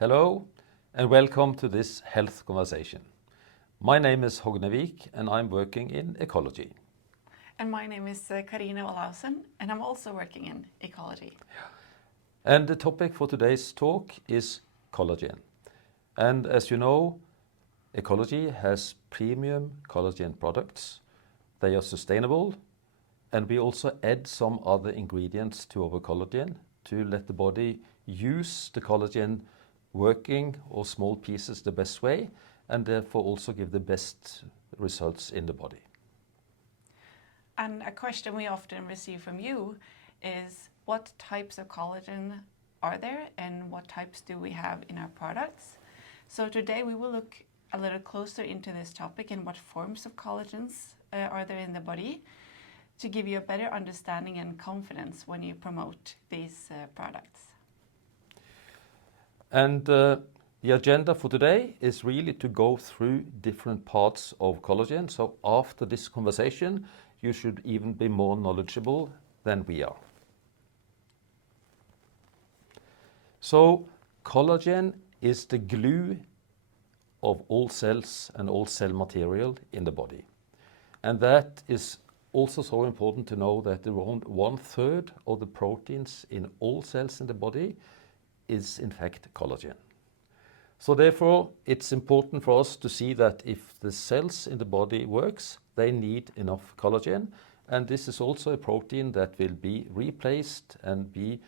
Hello and welcome to this health conversation. My name is Hogne and I'm working in Ecology. And my name is Carine Olaussen and I'm also working in Ecology. And the topic for today's talk is collagen. And as you know, Ecology has premium collagen products. They are sustainable and we also add some other ingredients to our collagen to let the body use the collagen working or small pieces the best way and therefore also give the best results in the body. And a question we often receive from you is what types of collagen are there and what types do we have in our products? So today we will look a little closer into this topic and what forms of collagens are there in the body to give you a better understanding and confidence when you promote these products. And the agenda for today is really to go through different parts of collagen. So after this conversation, you should even be more knowledgeable than we are. So collagen is the glue of all cells and all cell material in the body. And that is also so important to know that around 1/3 of the proteins in all cells in the body is in fact collagen. So therefore, it's important for us to see that if the cells in the body works, they need enough collagen. And this is also a protein that will be replaced and be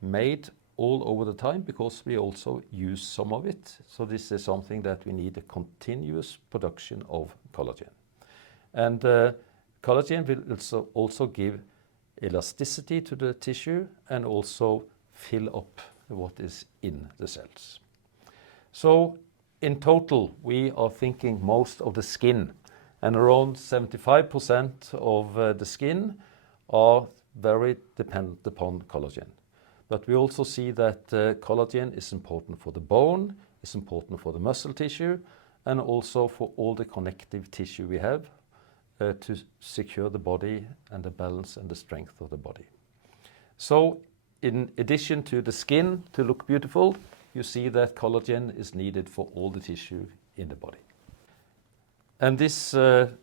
made all over the time because we also use some of it. So this is something that we need a continuous production of collagen. And collagen will also give elasticity to the tissue and also fill up what is in the cells. So in total, we are thinking most of the skin, and around 75% of the skin are very dependent upon collagen. But we also see that collagen is important for the bone, it's important for the muscle tissue, and also for all the connective tissue we have to secure the body and the balance and the strength of the body. So in addition to the skin to look beautiful, you see that collagen is needed for all the tissue in the body. And this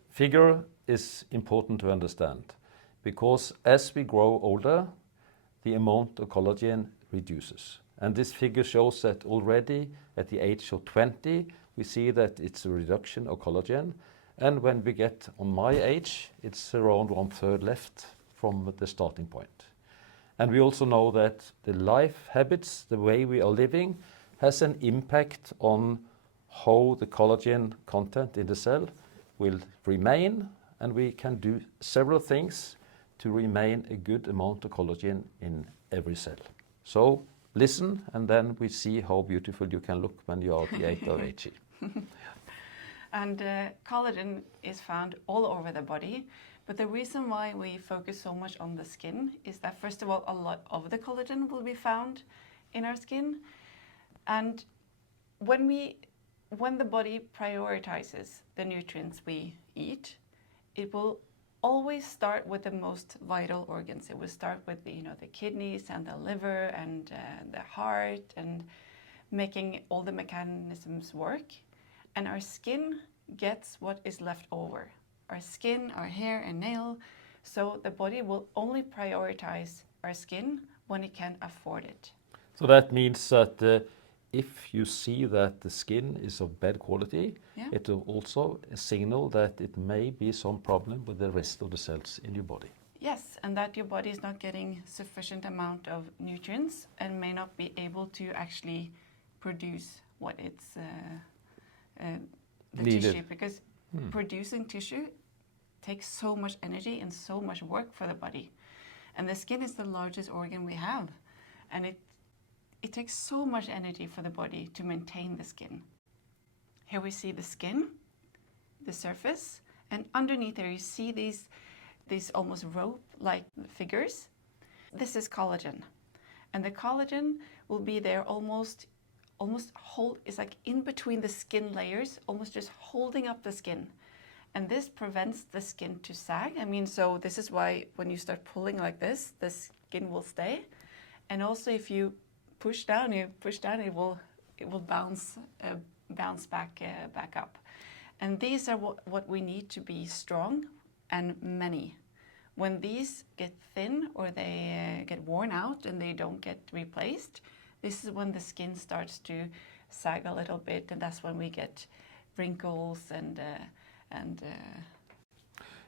figure is important to understand because as we grow older, the amount of collagen reduces. And this figure shows that already at the age of 20, we see that it's a reduction of collagen. And when we get on my age, it's around 1/3 left from the starting point. And we also know that the life habits, the way we are living, has an impact on how the collagen content in the cell will remain. And we can do several things to remain a good amount of collagen in every cell. So listen, and then we see how beautiful you can look when you are at the age of 80. And collagen is found all over the body. But the reason why we focus so much on the skin is that, first of all, a lot of the collagen will be found in our skin. And when the body prioritizes the nutrients we eat, it will always start with the most vital organs. It will start with the kidneys and the liver and the heart and making all the mechanisms work. And our skin gets what is left over. Our skin, our hair and nail. So the body will only prioritize our skin when it can afford it. So that means that if you see that the skin is of bad quality, it will also signal that it may be some problem with the rest of the cells in your body. Yes, and that your body is not getting sufficient amount of nutrients and may not be able to actually produce what it's the needed. tissue, because producing tissue takes so much energy and so much work for the body. And the skin is the largest organ we have. And it takes so much energy for the body to maintain the skin. Here we see the skin, the surface, and underneath there you see these almost rope-like figures. This is collagen. And the collagen will be there almost it's like in between the skin layers, almost just holding up the skin. And this prevents the skin to sag. So this is why when you start pulling like this, the skin will stay. And also if you push down, it will bounce back up. And these are what we need to be strong and many. When these get thin or they get worn out and they don't get replaced, this is when the skin starts to sag a little bit, and that's when we get wrinkles and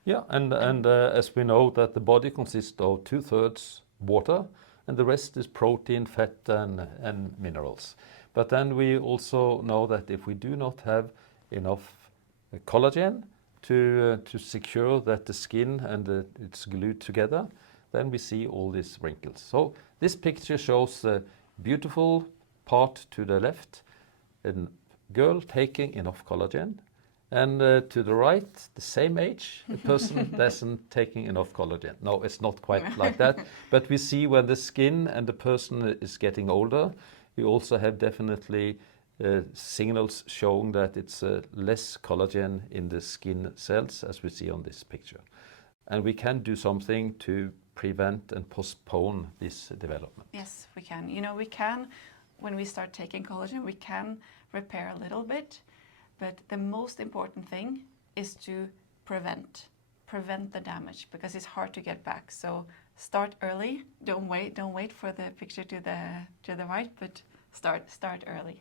as we know that the body consists of 2/3 water and the rest is protein, fat and minerals. But then we also know that if we do not have enough collagen to secure that the skin and it's glued together, then we see all these wrinkles. So this picture shows the beautiful part to the left, a girl taking enough collagen, and to the right, the same age, a person doesn't taking enough collagen. No, it's not quite like that, but we see when the skin and the person is getting older, we also have definitely signals showing that it's less collagen in the skin cells, as we see on this picture. And we can do something to prevent and postpone this development. Yes, we can. You know, we can, when we start taking collagen, we can repair a little bit, but the most important thing is to prevent the damage, because it's hard to get back. So start early. Don't wait for the picture to the right, but start early.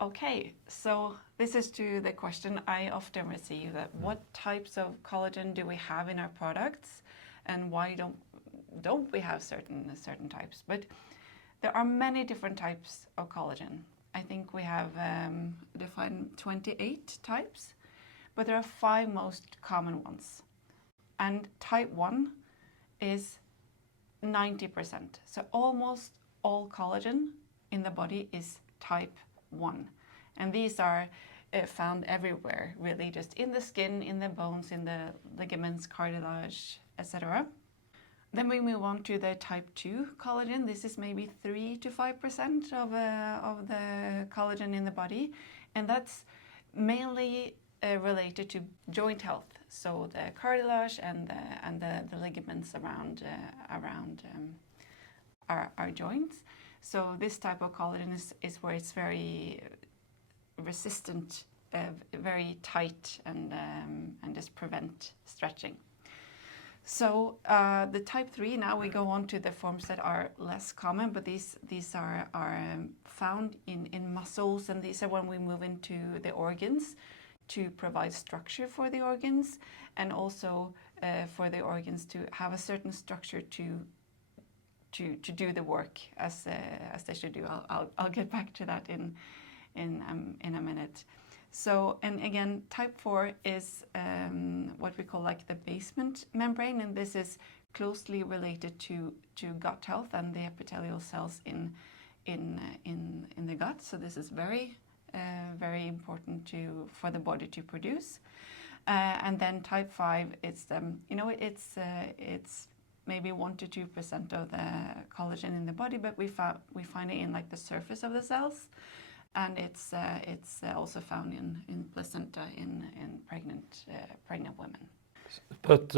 Okay, so this is to the question I often receive, that what types of collagen do we have in our products, and why don't we have certain types? But there are many different types of collagen. I think we have defined 28 types, but there are 5 most common ones. And type 1 is 90%. So almost all collagen in the body is type 1. And these are found everywhere, really, just in the skin, in the bones, in the ligaments, cartilage, etc. Then we move on to the type 2 collagen. This is maybe 3 to 5% of the collagen in the body, and that's mainly related to joint health. So the cartilage and the ligaments around our joints. So this type of collagen is where it's very resistant, very tight, and just prevent stretching. So the type 3, now we go on to the forms that are less common, but these are found in muscles, and these are when we move into the organs to provide structure for the organs, and also for the organs to have a certain structure to do the work as they should do. I'll get back to that in a minute. So, and again, type 4 is what we call like the basement membrane, and this is closely related to gut health and the epithelial cells in the gut. So this is very important for the body to produce. And then type 5, it's maybe 1 to 2% of the collagen in the body, but we find it in like the surface of the cells. And it's also found in placenta in pregnant women. But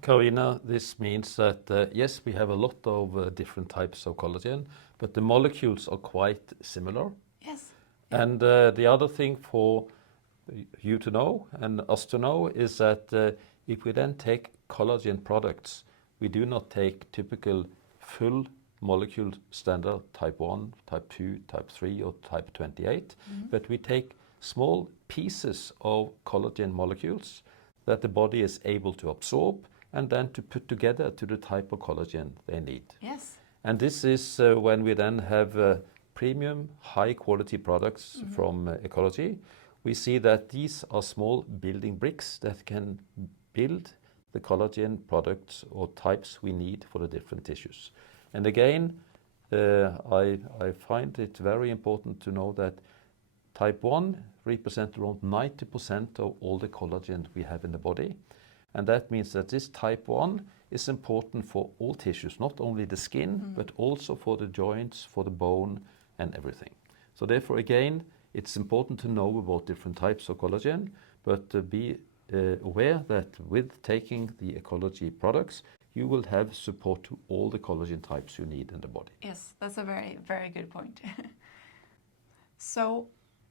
Carine, this means that yes, we have a lot of different types of collagen, but the molecules are quite similar. Yes. And the other thing for you to know and us to know is that if we then take collagen products, we do not take typical full molecule standard type 1, type 2, type 3 or type 28, but we take small pieces of collagen molecules that the body is able to absorb and then to put together to the type of collagen they need. Yes. And this is when we then have premium high quality products from Eqology. We see that these are small building bricks that can build the collagen products or types we need for the different tissues. And again, I find it very important to know that type 1 represents around 90% of all the collagen we have in the body. And that means that this type 1 is important for all tissues, not only the skin, but also for the joints, for the bone, and everything. So therefore, again, it's important to know about different types of collagen, but be aware that with taking the Eqology products, you will have support to all the collagen types you need in the body. Yes, that's a very, very good point. So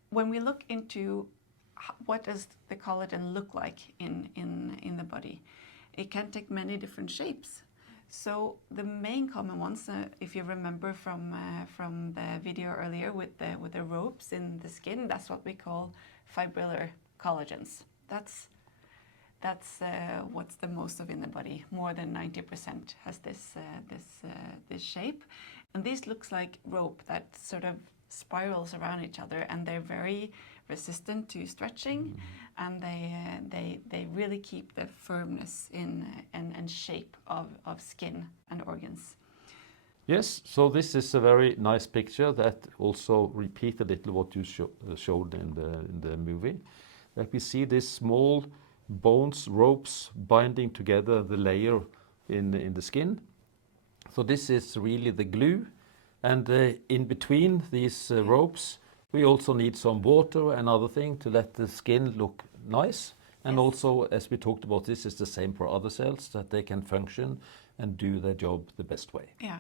when we look into what does the collagen look like in the body, it can take many different shapes. So the main common ones, if you remember from the video earlier with the ropes in the skin, that's what we call fibrillar collagens. That's what's the most of in the body. More than 90% has this shape, and this looks like rope that sort of spirals around each other, and they're very resistant to stretching, and they really keep the firmness and shape of skin and organs. Yes, so this is a very nice picture that also repeats a little what you showed in the movie. That we see these small bones, ropes binding together the layer in the skin. So this is really the glue, and in between these ropes we also need some water and other thing to let the skin look nice. And Yes. also, as we talked about, this is the same for other cells, that they can function and do their job the best way. Yeah.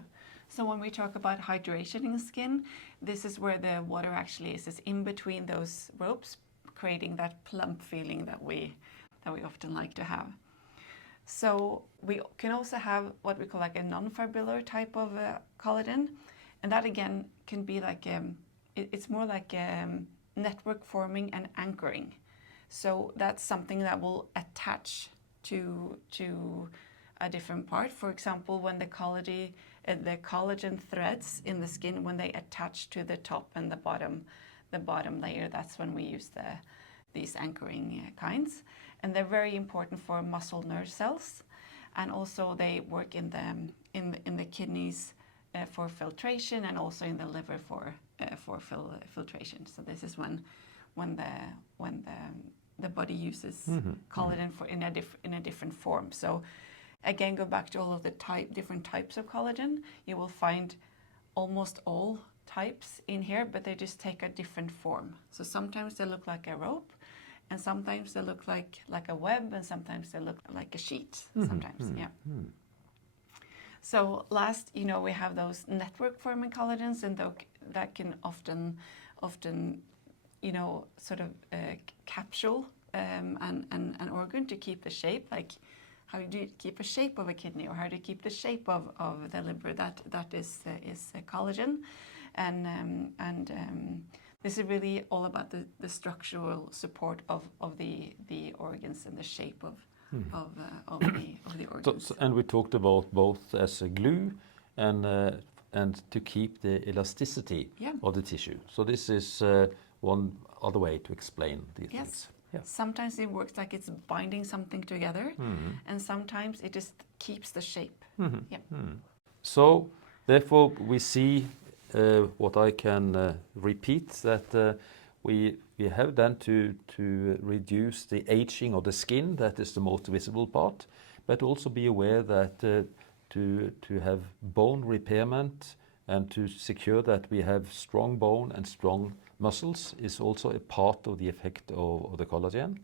So when we talk about hydration in skin, this is where the water actually is in between those ropes, creating that plump feeling that we often like to have. So we can also have what we call like a non-fibrillar type of collagen, and that again can be like it's more like network forming and anchoring. So that's something that will attach to a different part. For example, when the collagen threads in the skin, when they attach to the top and the bottom layer, that's when we use these anchoring kinds. And they're very important for muscle nerve cells, and also they work in the kidneys for filtration, and also in the liver for filtration. So this is when the body uses collagen in a different form. So again, go back to all of the different types of collagen. You will find almost all types in here, but they just take a different form. So sometimes they look like a rope, and sometimes they look like a web, and sometimes they look like a sheet. Sometimes, yeah. So last, we have those network forming collagens, and that can often, sort of capsule an organ to keep the shape. Like, how do you keep a shape of a kidney, or how do you keep the shape of the liver? That is collagen, and this is really all about the structural support of the organs and the shape of the organs. And we talked about both as a glue and to keep the elasticity of the tissue. So this is one other way to explain these things. Yeah. Sometimes it works like it's binding something together, and sometimes it just keeps the shape. So therefore we see what I can repeat, that we have then to reduce the aging of the skin. That is the most visible part, but also be aware that to have bone repairment and to secure that we have strong bone and strong muscles is also a part of the effect of the collagen.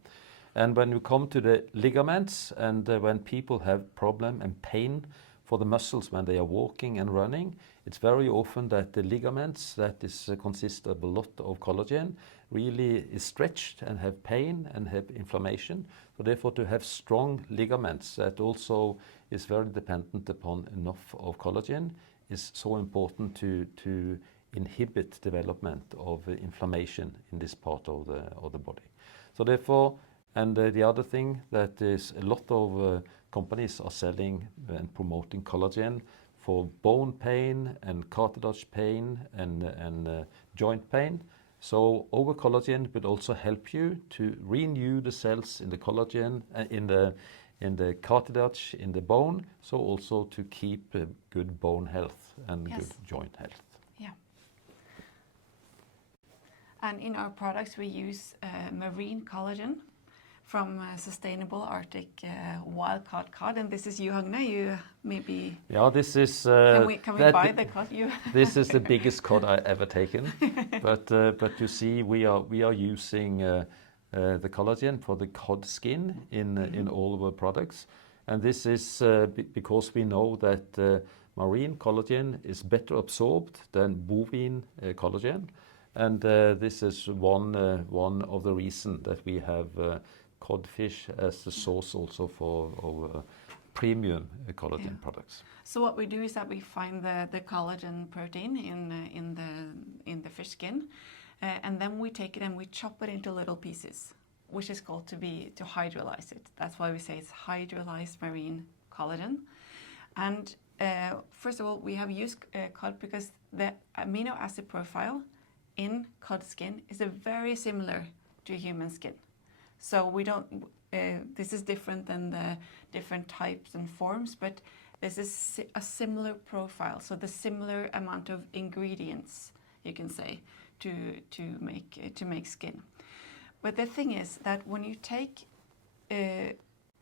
And when you come to the ligaments, and when people have problem and pain for the muscles when they are walking and running, it's very often that the ligaments that consist of a lot of collagen really is stretched and have pain and have inflammation. So therefore, to have strong ligaments that also is very dependent upon enough of collagen is so important to inhibit development of inflammation in this part of the body. So therefore, and the other thing that is a lot of companies are selling and promoting collagen for bone pain and cartilage pain and joint pain. So our collagen would also help you to renew the cells in the collagen, in the cartilage, in the bone, so also to keep good bone health and good joint health. Yeah. And in our products we use marine collagen from sustainable Arctic wild-caught cod, and this is you, Hogne. You maybe. Yeah, this is. Can we buy the cod? This is the biggest cod I ever taken, but you see, we are using the collagen for the cod skin in all of our products, And this is because we know that marine collagen is better absorbed than bovine collagen. And this is one of the reasons that we have codfish as the source also for our premium collagen products. So what we do is that we find the collagen protein in the fish skin, and then we take it and we chop it into little pieces, which is called to hydrolyze it. That's why we say it's hydrolyzed marine collagen. And first of all, we have used cod because the amino acid profile in cod skin is very similar to human skin. So we don't. This is different than the different types and forms, but this is a similar profile. So the similar amount of ingredients, you can say, to make skin. But the thing is that when you take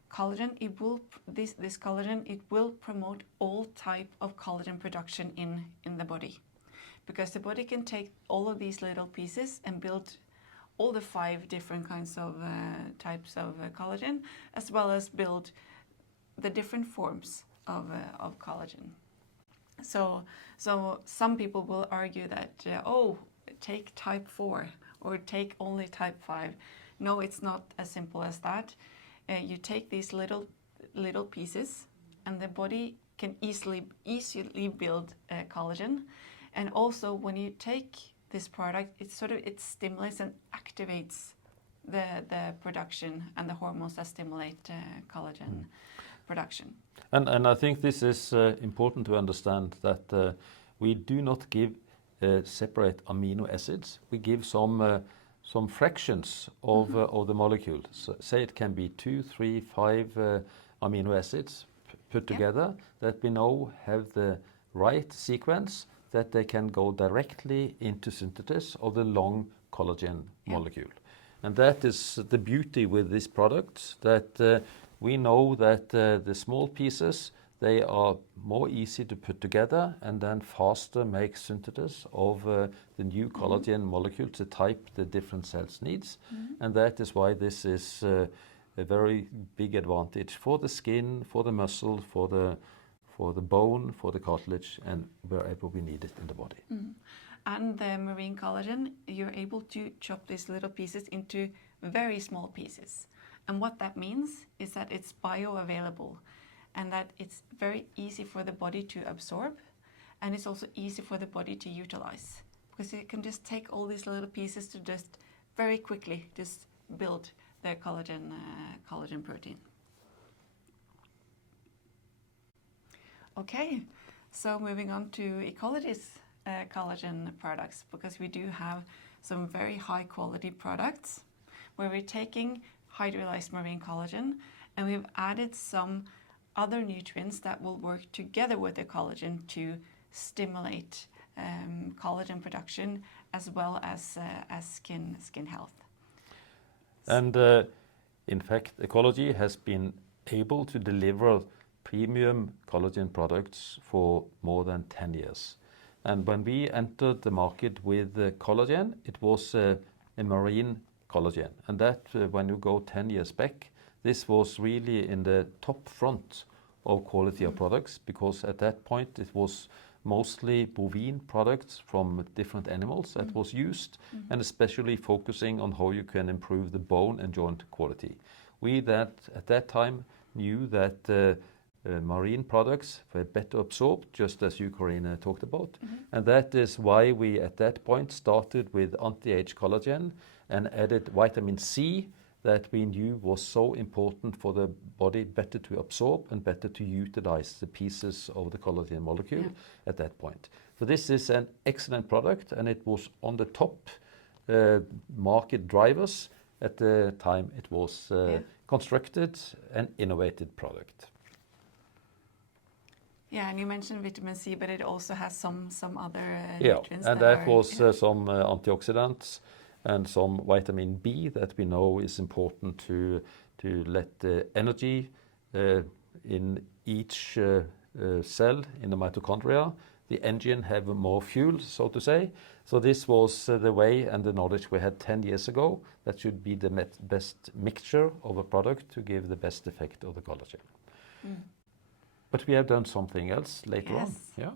collagen, this collagen will promote all type of collagen production in the body, because the body can take all of these little pieces and build all the 5 different kinds of types of collagen, as well as build the different forms of collagen. So some people will argue that take type 4 or take only type 5. No, it's not as simple as that. You take these little pieces, and the body can easily build collagen. And also, when you take this product, it stimulates and activates the production and the hormones that stimulate collagen production. And I think this is important to understand that we do not give separate amino acids. We give some fractions of the molecule. So say it can be 2, 3, 5 amino acids put together that we know have the right sequence, that they can go directly into synthesis of the long collagen molecule. And that is the beauty with this product, that we know that the small pieces, they are more easy to put together and then faster make synthesis of the new collagen molecules, the type the different cells needs. And that is why this is a very big advantage for the skin, for the muscle, for the bone, for the cartilage, and wherever we need it in the body. And the marine collagen, you're able to chop these little pieces into very small pieces. And what that means is that it's bioavailable, and that it's very easy for the body to absorb, and it's also easy for the body to utilize, because it can just take all these little pieces to just very quickly just build the collagen protein. Okay, so moving on to Eqology's collagen products, because we do have some very high quality products where we're taking hydrolyzed marine collagen and we've added some other nutrients that will work together with the collagen to stimulate collagen production as well as skin health. And in fact, Eqology has been able to deliver premium collagen products for more than 10 years. And when we entered the market with collagen, it was a marine collagen. And that, when you go 10 years back, this was really in the top front of quality of products, because at that point it was mostly bovine products from different animals that was used, and especially focusing on how you can improve the bone and joint quality. We at that time knew that marine products were better absorbed, just as you, Carine, talked about. And that is why we at that point started with anti-age collagen and added vitamin C, that we knew was so important for the body, better to absorb and better to utilize the pieces of the collagen molecule at that point. So this is an excellent product, and it was on the top market drivers at the time it was constructed and innovated product. Yeah, and you mentioned vitamin C, but it also has some other nutrients. And that was some antioxidants and some vitamin B that we know is important to let the energy in each cell in the mitochondria, the engine, have more fuel, so to say. So this was the way and the knowledge we had 10 years ago. That should be the best mixture of a product to give the best effect of the collagen. But we have done something else later on. Yes. Yeah.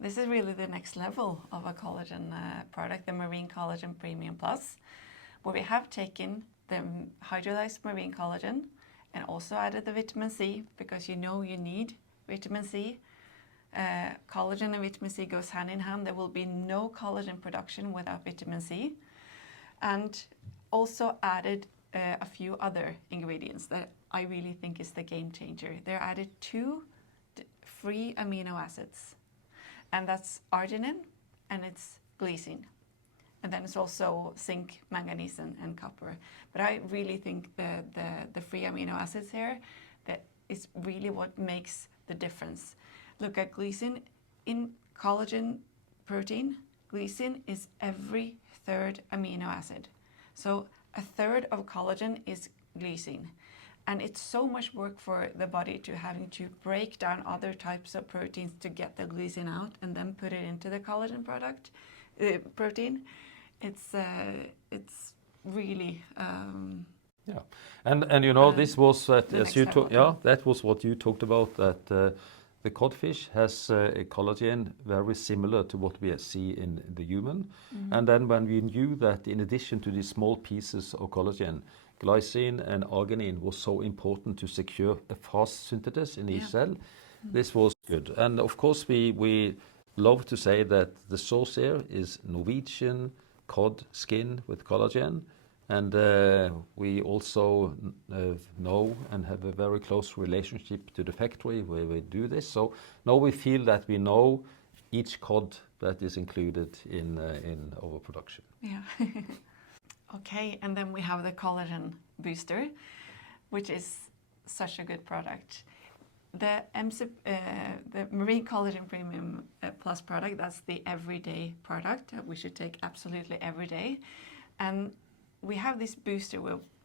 This is really the next level of a collagen product, the Marine Collagen Premium Plus, where we have taken the hydrolyzed marine collagen and also added the vitamin C, because you know you need vitamin C. Collagen and vitamin C goes hand in hand. There will be no collagen production without vitamin C. And also added a few other ingredients that I really think is the game changer. They're added 2 free amino acids, and that's arginine and it's glycine. And then it's also zinc, manganese, and copper. But I really think the free amino acids here, that is really what makes the difference. Look at glycine. In collagen protein, glycine is every 3rd amino acid. So a 1/3 of collagen is glycine. And it's so much work for the body to having to break down other types of proteins to get the glycine out and then put it into the collagen protein. It's really Yeah, and you know, this was that, as you level. yeah, that was what you talked about, that the codfish has a collagen very similar to what we see in the human. And then when we knew that in addition to these small pieces of collagen, glycine and arginine was so important to secure a fast synthesis in each cell, this was good. And of course we love to say that the source here is Norwegian cod skin with collagen. And we also know and have a very close relationship to the factory where we do this. So now we feel that we know each cod that is included in our production. Yeah. Okay, and then we have the collagen booster, which is such a good product. The Marine Collagen Premium Plus product, that's the everyday product that we should take absolutely every day. And we have this booster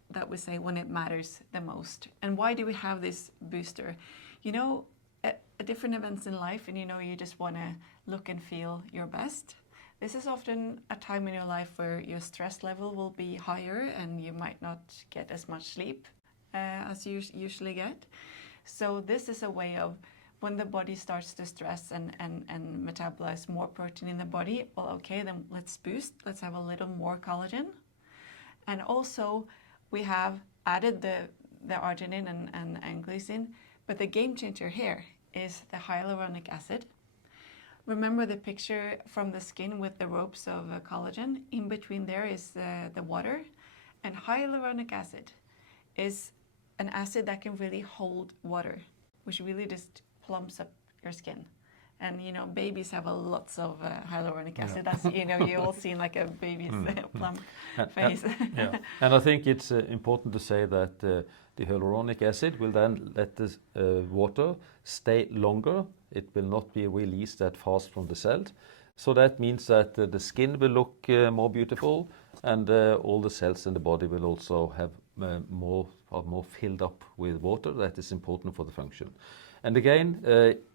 that we say when it matters the most. And why do we have this booster? You know, at different events in life, and you know, you just want to look and feel your best. This is often a time in your life where your stress level will be higher and you might not get as much sleep as you usually get. So this is a way of, when the body starts to stress and metabolize more protein in the body, well, okay, then let's boost. Let's have a little more collagen. And also, we have added the arginine and glycine, but the game changer here is the hyaluronic acid. Remember the picture from the skin with the ropes of collagen? In between there is the water. And hyaluronic acid is an acid that can really hold water, which really just plumps up your skin. And you know, babies have lots of hyaluronic acid. That's, you know, you all seen like a baby's plump face. Yeah. And I think it's important to say that the hyaluronic acid will then let the water stay longer. It will not be released that fast from the cell. So that means that the skin will look more beautiful, and all the cells in the body will also have more filled up with water. That is important for the function. And again,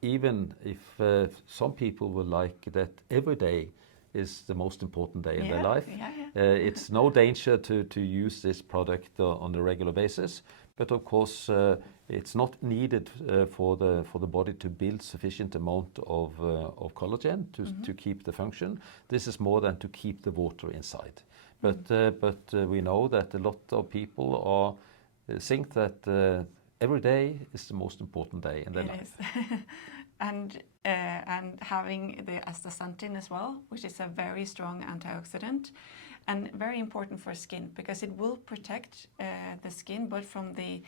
even if some people will like that every day is the most important day in their life, it's no danger to use this product on a regular basis. But of course, it's not needed for the body to build sufficient amount of collagen to keep the function. This is more than to keep the water inside. But we know that a lot of people think that every day is the most important day in their life. It is. and having the astaxanthin as well, which is a very strong antioxidant and very important for skin, because it will protect the skin both from the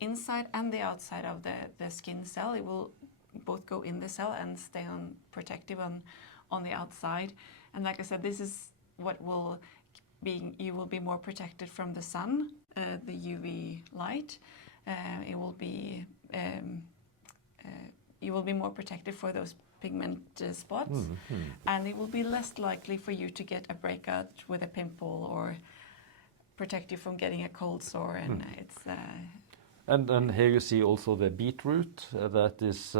inside and the outside of the skin cell. It will both go in the cell and stay protective on the outside. And like I said, this is what will be, you will be more protected from the sun, the UV light. It will be you will be more protected for those pigment spots, and it will be less likely for you to get a breakout with a pimple or protect you from getting a cold sore. And it's and here you see also the beetroot that is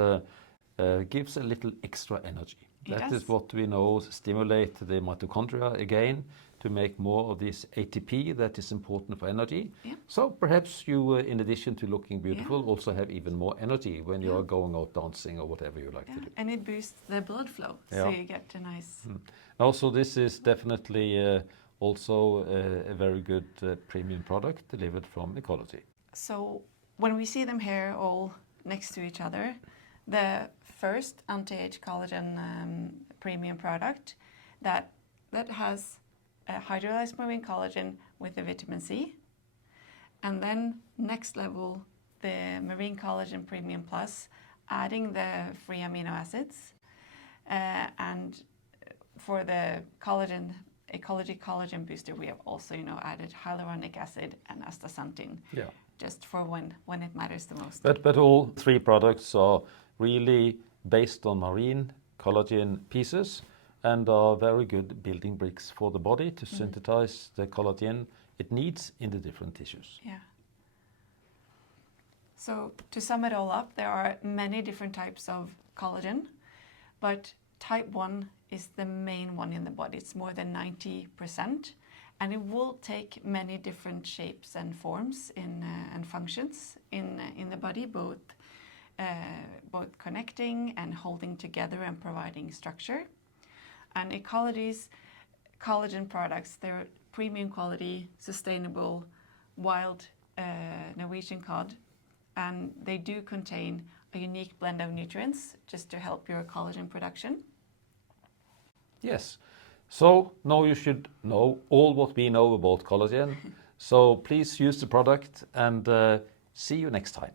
gives a little extra energy. It That does. is what we know stimulate the mitochondria again to make more of this ATP that is important for energy. Yeah. So perhaps you, in addition to looking beautiful, Yeah. also have even more energy when you Yeah. are going out dancing or whatever you like to do. And it boosts the blood flow, so Yeah. you get a nice... Also, this is definitely also a very good premium product delivered from Eqology. So when we see them here all next to each other, the first anti-age collagen premium product that has hydrolyzed marine collagen with the vitamin C, and then next level the marine collagen premium plus, adding the free amino acids, and for the collagen Eqology collagen booster, we have also added hyaluronic acid and astaxanthin. Yeah. Just for when it matters the most. But all three products are really based on marine collagen pieces and are very good building bricks for the body to synthesize the collagen it needs in the different tissues. Yeah. So to sum it all up, there are many different types of collagen, but type 1 is the main one in the body. It's more than 90%, and it will take many different shapes and forms and functions in the body, both connecting and holding together and providing structure. And Ecology's collagen products, they're premium quality, sustainable, wild Norwegian cod, and they do contain a unique blend of nutrients just to help your collagen production. Yes. So now you should know all what we know about collagen. So please use the product and see you next time.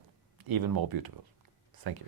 Even more beautiful. Thank you.